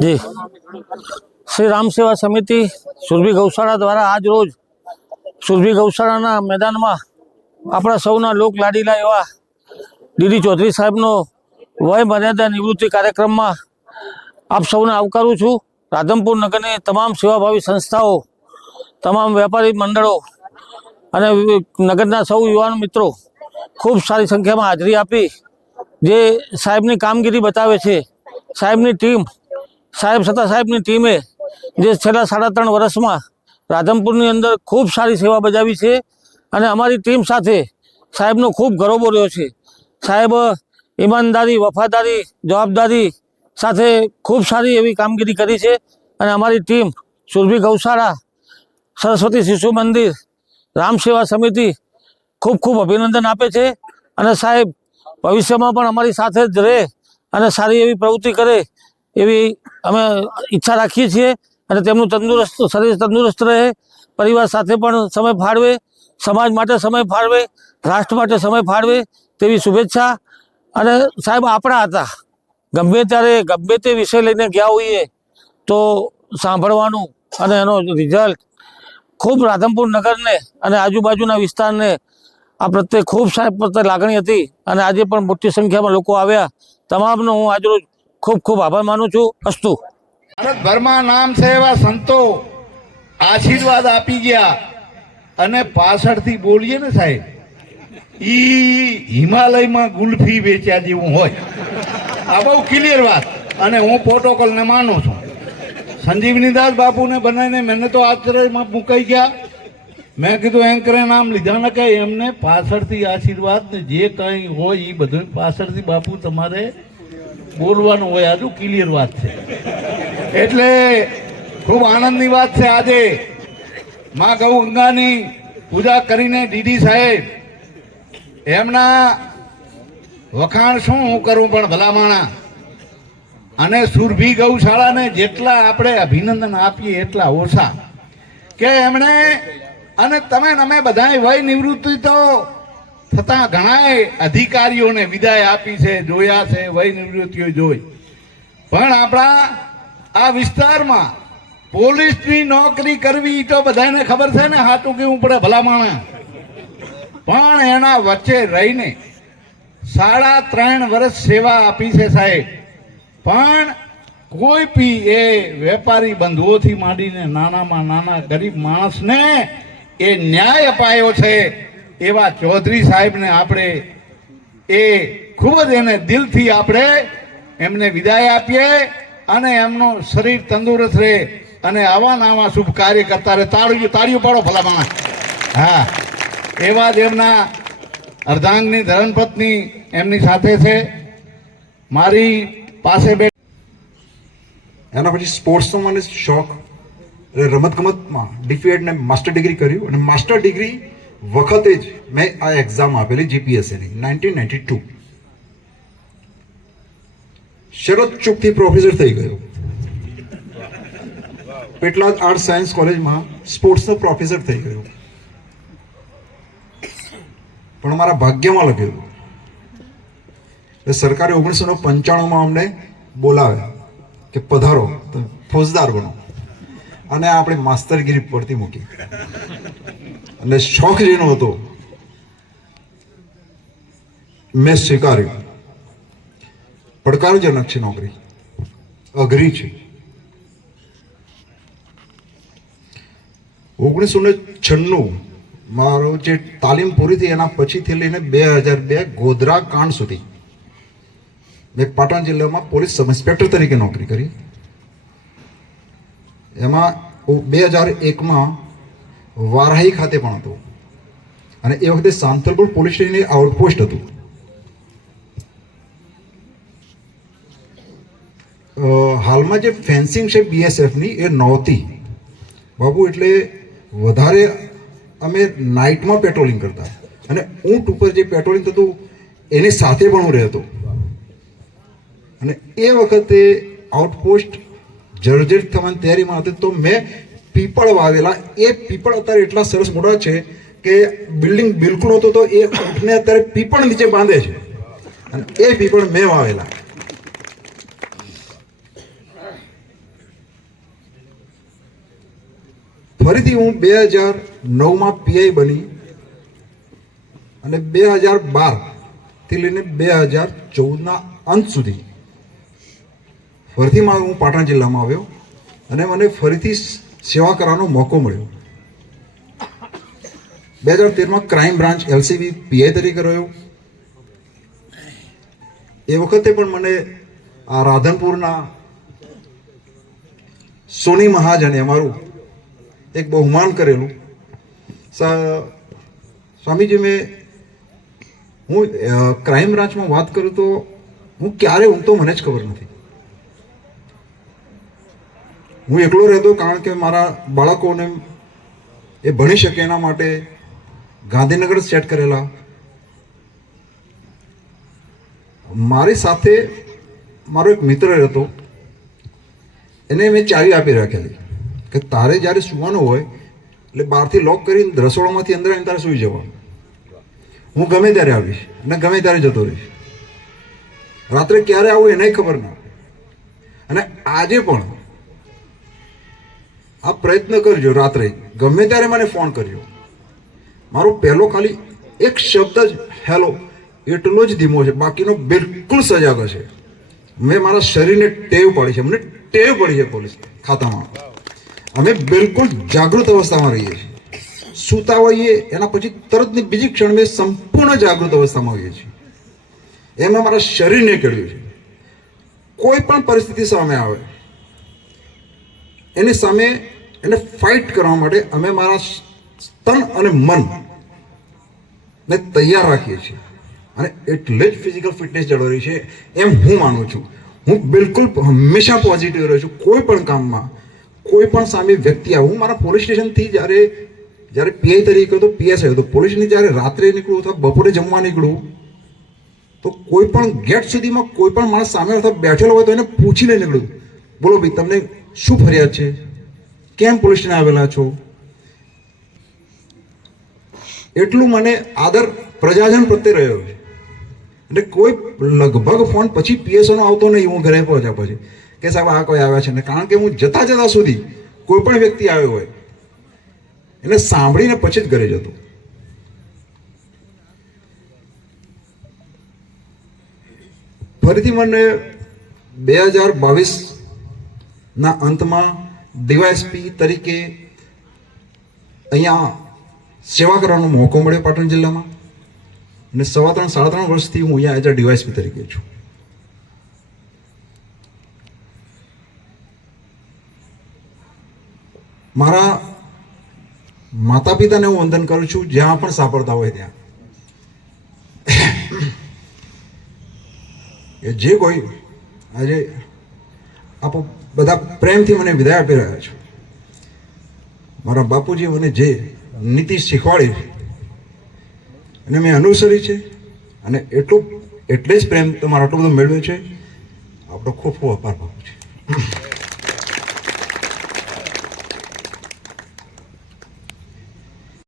જી શ્રી રામ સેવા સમિતિ સુરભી ગૌશાળા દ્વારા આજ રોજ સુરભી ગૌશાળાના મેદાનમાં આપણા સૌના લોક લાડીલા એવા ડીડી ચૌધરી સાહેબનો વય મર્યાદા નિવૃત્તિ કાર્યક્રમમાં આપ સૌને આવકારું છું। રાધનપુર નગરની તમામ સેવાભાવી સંસ્થાઓ, તમામ વેપારી મંડળો અને નગરના સૌ યુવાન મિત્રો ખૂબ સારી સંખ્યામાં હાજરી આપી જે સાહેબની કામગીરી બતાવે છે। સાહેબની ટીમ સાહેબની ટીમે જે છેલ્લા 3.5 વર્ષમાં રાધનપુરની અંદર ખૂબ સારી સેવા બજાવી છે અને અમારી ટીમ સાથે સાહેબનો ખૂબ ગૌરવ રહ્યો છે। સાહેબ ઈમાનદારી, વફાદારી, જવાબદારી સાથે ખૂબ સારી એવી કામગીરી કરી છે અને અમારી ટીમ સુરભી ગૌશાળા, સરસ્વતી શિશુ મંદિર, રામ સેવા સમિતિ ખૂબ ખૂબ અભિનંદન આપે છે અને સાહેબ ભવિષ્યમાં પણ અમારી સાથે જ રહે અને સારી એવી પ્રવૃત્તિ કરે એવી અમે ઈચ્છા રાખીએ છીએ અને તેમનું શરીર તંદુરસ્ત રહે, પરિવાર સાથે પણ સમય ફાળવે, સમાજ માટે સમય ફાળવે, રાષ્ટ્ર માટે સમય ફાળવે તેવી શુભેચ્છા। અને સાહેબ આપણા હતા, ગમે ત્યારે ગમે તે વિષય લઈને ગયા હોઈએ તો સાંભળવાનું અને એનો રિઝલ્ટ ખૂબ રાધનપુર નગરને અને આજુબાજુના વિસ્તારને આ પ્રત્યે ખૂબ સાહેબ પ્રત્યે લાગણી હતી અને આજે પણ મોટી સંખ્યામાં લોકો આવ્યા। તમામનો હું આજરોજ ખૂબ ખૂબ આભાર માનું છું। અસ્તુ। ભારતભરમાં નામ છે એવા સંતો આશીર્વાદ આપી ગયા અને પાછળથી બોલીએ ને સાહેબ, ઈ હિમાલયમાં ગુલ્ફી વેચ્યા જેવું હોય। આ બહુ ક્લિયર વાત અને હું પ્રોટોકોલને માનું છું। સંજીવનીદાસ બાપુને બનાવીને મને તો આશ્ચર્યમાં મુકાઈ ગયા। મેં કીધું એન્કરે નામ લીધા ને કે એમને પાછળથી આશીર્વાદ ને જે કંઈ હોય એ બધું પાછળથી બાપુ તમારે બોલવાનું હોય। આજુ ક્લિયર વાત છે એટલે ખૂબ આનંદની વાત છે। આજે માં ગૌ ગંગાની પૂજા કરીને ડીડી સાહેબ એમના વખાણ શું હું કરું પણ ભલામણા અને સુરભી ગૌશાળાને જેટલા આપણે અભિનંદન આપીએ એટલા ઓછા કે એમણે અને તમે અમે બધાએ વય નિવૃત્તિ તો થતા ઘણાય અધિકારીઓને વિદાય આપી છે, જોયા છે, વય નિવૃત્તિઓ જોઈ, પણ આપણા આ વિસ્તારમાં પોલીસની નોકરી કરવી તો બધાને ખબર છે ને, સાચું કેવું પડે ભલામણા, પણ એના વચ્ચે રહીને 3.5 વર્ષ સેવા આપી છે સાહેબ। પણ કોઈ બી એ વેપારી બંધુઓથી માંડીને નાનામાં નાના ગરીબ માણસને એ ન્યાય અપાયો છે એવા ચૌધરી સાહેબને આપણે એ ખૂબ જ એને દિલથી આપણે એમને વિદાય આપીએ અને એમનું શરીર તંદુરસ્ત રહે અને આવા નવા શુભ કાર્ય કરતા રહે। તાળીઓ પાડો ભલામણા। હા, એવા જ એમના અર્ધાંગની ધર્મપત્ની એમની સાથે છે, મારી પાસે એના પછી સ્પોર્ટ્સનો મને શોખ, રમતગમતમાં ડીફીએડ ને માસ્ટર ડિગ્રી કર્યું અને માસ્ટર ડિગ્રી વખતે જ મેં આ એક્ઝામ આપેલી જીપીએસસીની 1992। શરદ ચૂકથી પ્રોફેસર થઈ ગયો। પેટલાદ આર્ટ્સ સાયન્સ કોલેજમાં સ્પોર્ટ્સનો પ્રોફેસર થઈ ગયો, પણ મારા ભાગ્યમાં લખેલું એટલે સરકારે 1995માં અમને બોલાવ્યા કે પધારો ફોજદાર બનો અને આપણે માસ્ટરગીરી પડતી મૂકી અને શોખ જેનો હતો મેં સ્વીકાર્યો। પડકારજનક છે નોકરી, અઘરી છે। 1996 મારો જે તાલીમ પૂરી થઈ એના પછીથી લઈને 2002 ગોધરા કાંડ સુધી મેં પાટણ જિલ્લામાં પોલીસ સબ ઇન્સ્પેક્ટર તરીકે નોકરી કરી। એમાં 2001માં વારાહી ખાતે પણ હતો અને એ વખતે સાંતલપુર પોલીસ સ્ટેશનની આઉટપોસ્ટ હતું। હાલમાં જે ફેન્સિંગ છે બીએસએફની એ નહોતી બાબુ, એટલે વધારે અમે નાઇટમાં પેટ્રોલિંગ કરતા અને ઊંટ ઉપર જે પેટ્રોલિંગ થતું એની સાથે પણ હું રહેતો અને એ વખતે આઉટપોસ્ટ જર્જરિત થવાની તૈયારીમાં હતી તો મેં પીપળ વાવેલા। એ પીપળ અત્યારે એટલા સરસ મોટા છે કે બિલ્ડિંગ બિલકુલ નહોતો તો એ ઊંટને અત્યારે પીપળ નીચે બાંધે છે અને એ પીપળ મેં વાવેલા। ફરીથી હું 2009માં પીઆઈ બની અને 2012થી લઈને 2014ના અંત સુધી ફરીથી હું પાટણ જિલ્લામાં આવ્યો અને મને ફરીથી સેવા કરવાનો મોકો મળ્યો. 2013માં ક્રાઇમ બ્રાન્ચ એલસીબી પીઆઈ તરીકે રહ્યો. એ વખતે પણ મને આ રાધનપુરના સોની મહાજને અમારું એક બહુમાન કરેલું. સ્વામીજી, હું ક્રાઇમ બ્રાન્ચમાં વાત કરું તો હું ક્યારે ઊંઘતો મને જ ખબર નથી. હું એકલો રહેતો કારણ કે મારા બાળકોને એ ભણી શકે એના માટે ગાંધીનગર સેટ કરેલા. મારી સાથે મારો એક મિત્ર હતો, એને મેં ચાવી આપી રાખેલી કે તારે જ્યારે સૂવાનું હોય એટલે બહારથી લોક કરીને રસોડામાંથી અંદર આવીને તારે સૂઈ જવાનું. હું ગમે ત્યારે આવીશ અને ગમે ત્યારે જતો રહીશ. રાત્રે ક્યારે આવું એને ખબર ના. અને આજે પણ આ પ્રયત્ન કરજો, રાત્રે ગમે ત્યારે મને ફોન કરજો. મારો પહેલો ખાલી એક શબ્દ જ હેલો એટલો જ ધીમો છે, બાકીનો બિલકુલ સજાગ છે. મેં મારા શરીરને ટેવ પાડી છે, મને ટેવ પડી છે પોલીસ ખાતામાં. અમે બિલકુલ જાગૃત અવસ્થામાં રહીએ છીએ. સૂતા હોઈએ એના પછી તરતની બીજી ક્ષણ મેં સંપૂર્ણ જાગૃત અવસ્થામાં હોઈએ છીએ. એમાં મારા શરીરને કેળવ્યું છે. કોઈ પણ પરિસ્થિતિ સામે આવે એની સામે એને ફાઇટ કરવા માટે અમે મારા તન અને મન ને તૈયાર રાખીએ છીએ. અને એટલે જ ફિઝિકલ ફિટનેસ જળવાઈ છે એમ હું માનું છું. હું બિલકુલ હંમેશા પોઝિટિવ રહું છું. કોઈ પણ કામમાં કોઈ પણ સામે વ્યક્તિ આવે, હું મારા પોલીસ સ્ટેશનથી જ્યારે પીઆઈ તરીકે હતો, પીએસ આવ્યો તો પોલીસની જ્યારે રાત્રે નીકળું અથવા બપોરે જમવા નીકળું તો કોઈ પણ ગેટ સુધીમાં કોઈ પણ માણસ સામે અથવા બેઠેલો હોય તો એને પૂછીને નીકળું, બોલો ભાઈ તમને શું ફરિયાદ છે, કેમ પોલીસ સ્ટેશન આવેલા છો. એટલું મને આદર પ્રજાજન પ્રત્યે રહ્યો છે. એટલે કોઈ લગભગ ફોન પછી પીએસઓનો આવતો નહીં હું ઘરે પહોંચ્યા પછી કે સાહેબ આ કોઈ આવ્યા છે ને. કારણ કે હું જતા સુધી કોઈ પણ વ્યક્તિ આવ્યો હોય એને સાંભળીને પછી જ ઘરે જતો. ફરીથી મને 2022ના અંતમાં ડીવાયએસપી તરીકે અહીંયા સેવા કરવાનો મોકો મળ્યો પાટણ જિલ્લામાં. અને 3.5 વર્ષથી હું અહીંયા એઝ અ ડીવાયએસપી તરીકે છું. મારા માતા પિતાને હું વંદન કરું છું જ્યાં પણ સાંભળતા હોય ત્યાં. જે કોઈ આજે આપ બધા પ્રેમથી મને વિદાય આપી રહ્યા છો. મારા બાપુજી મને જે નીતિ શીખવાડી અને મેં અનુસરી છે અને એટલે જ પ્રેમ તમારો આટલો બધો મેળવ્યો છે. આપણો ખૂબ ખૂબ આભાર બાપુજી.